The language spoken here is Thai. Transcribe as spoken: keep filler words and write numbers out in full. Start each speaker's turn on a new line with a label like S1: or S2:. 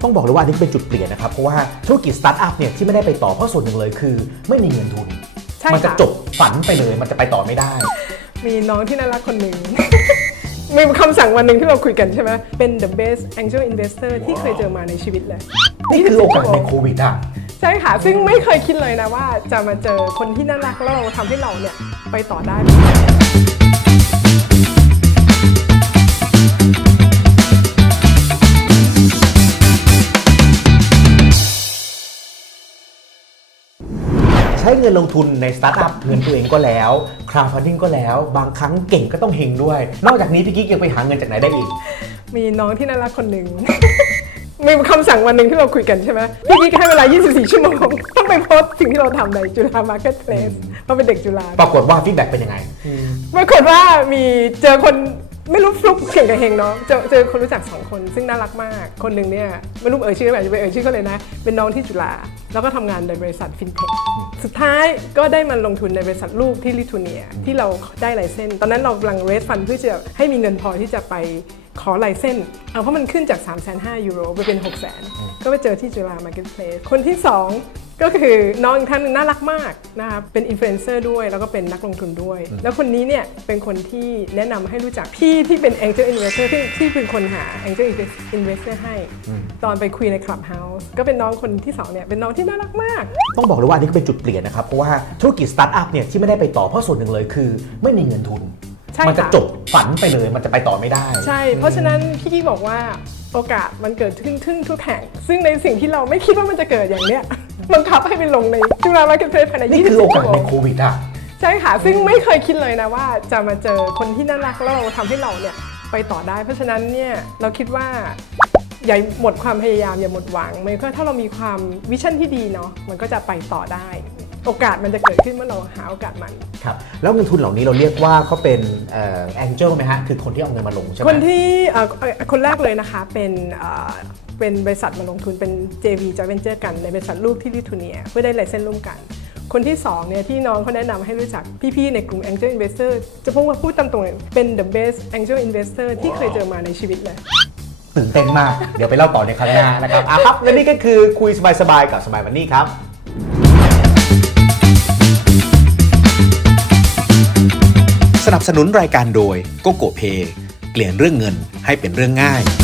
S1: ต้องบอกเลยว่าอันนี้เป็นจุดเปลี่ยนนะครับเพราะว่าธุรกิจสตาร์ทอัพเนี่ยที่ไม่ได้ไปต่อเพราะส่วนหนึ่งเลยคือไม่มีเงินทุนมันจะจบฝันไปเลยมันจะไปต่อไม่ได้
S2: มีน้องที่น่ารักคนหนึ่ง มีคำสั่งวันหนึ่งที่เราคุยกันใช่ไหมเป็น the best angel investor ที่เคยเจอมาในชีวิตเลย
S1: นี่คือโอกาสในโควิดอ่ะ
S2: ใช่ค่ะซึ่งไม่เคยคิดเลยนะว่าจะมาเจอคนที่น่ารักแล้วเราทำให้เราเนี่ยไปต่อได้
S1: ใช้เงินลงทุนในสตาร์ทอัพเงินตัวเองก็แล้วคราวฟันดิ้งก็แล้วบางครั้งเก่งก็ต้องเฮงด้วยนอกจากนี้พี่กิ๊กยังไปหาเงินจากไหนได้อีก
S2: มีน้องที่น่ารักคนหนึ่ง มีคำสั่งวันหนึ่งที่เราคุยกันใช่ไหมพี่กิ๊กให้เวลายี่สิบสี่ชั่วโมงต้องไปโพสต์สิ่งที่เราทำในจุฬามาร์เก็ตเพลสเพราะเป็นเด็กจุฬา
S1: ปรากฏว่าฟีดแบ็กเป็นยังไง
S2: ปรากฏว่ามีเจอคนไม่รู้ฟลุกเก่งกับเฮงเนาะเจอเจอคนรู้จักสองคนซึ่งน่ารักมากคนหนึ่งเนี่ยไม่รู้เอ่ยชื่อไหนจะไปเอ่ยชื่อเขาเลยนะเป็นน้องที่จุฬาแล้วก็ทำงานในบริษัทฟินเทคสุดท้ายก็ได้มาลงทุนในบริษัทลูกที่ลิทัวเนียที่เราได้ไลเซนส์ตอนนั้นเรากำลังเรสฟันเพื่อจะให้มีเงินพอที่จะไปขอไลเซนส์เอาเพราะมันขึ้นจาก สามแสนห้า ยูโรไปเป็น หกแสน ก็ไปเจอที่จุฬามาร์เก็ตเพลสคนที่สองก็คือน้องอีกท่านนึงน่ารักมากนะครับเป็นอินฟลูเอนเซอร์ด้วยแล้วก็เป็นนักลงทุนด้วยแล้วคนนี้เนี่ยเป็นคนที่แนะนำให้รู้จักพี่ที่เป็น Angel Investor ที่ที่เป็นคนหา Angel Investor ให้ตอนไปคุยใน Clubhouse ก็เป็นน้องคนที่สองเนี่ยเป็นน้องที่น่ารักมาก
S1: ต้องบอกเลยว่าอันนี้ก็เป็นจุดเปลี่ยนนะครับเพราะว่าธุรกิจสตาร์ทอัพเนี่ยที่ไม่ได้ไปต่อเพราะส่วนหนึ่งเลยคือไม่มีเงินทุนมันจะจบฝันไปเลยมันจะไปต่อไม่ได้
S2: ใช่เพราะฉะนั้นพี่กี้บอกว่าโอกาสมันเกิดขึ้นทึ่งทุกแห่งซึ่งในสิ่งที่เราไม่คิดว่ามันจะเกิดอย่างเนี้ยบังคับให้ไปลงในจุฬามาร์เก็ตเพลสภายในยี่สิบ
S1: นี่คือโอกาสในโควิดอ่ะ
S2: ใช่ค่ะซึ่งไม่เคยคิดเลยนะว่าจะมาเจอคนที่น่ารักแล้วเราทำให้เราเนี่ยไปต่อได้เพราะฉะนั้นเนี่ยเราคิดว่าอย่าหมดความพยายามอย่าหมดหวังมันก็ถ้าเรามีความวิชั่นที่ดีเนาะมันก็จะไปต่อได้โอกาสมันจะเกิดขึ้นเมื่อเราหาโอกาสมัน
S1: ครับแล้วเงินทุนเหล่านี้เราเรียกว่าเขาเป็นเอ่อแองเจิลไหมฮะคือคนที่เอาเงินมาลงใช่ไหม
S2: คนที่คนแรกเลยนะคะเป็นเป็นบริษัทมาลงทุนเป็น เจ วี Joint Venture กันในบริษัทลูกที่ลิทัวเนียเพื่อได้ไลเซนส์ร่วมกันคนที่สองเนี่ยที่น้องเขาแนะนำให้รู้จักพี่ๆในกลุ่ม Angel Investor จะพูดว่าพูดตามตรงเลยเป็น the best Angel Investor ที่เคยเจอมาในชีวิตเลย
S1: ตื่นเต้นมากเดี๋ยวไปเล่าต่อในครั้งหน้านะครับอ่ะครับและนี่ก็คือคุยสบายๆกับสบายมันนี่ครับสนับสนุนรายการโดยโกโก้เพย์เปลี่ยนเรื่องเงินให้เป็นเรื่องง่าย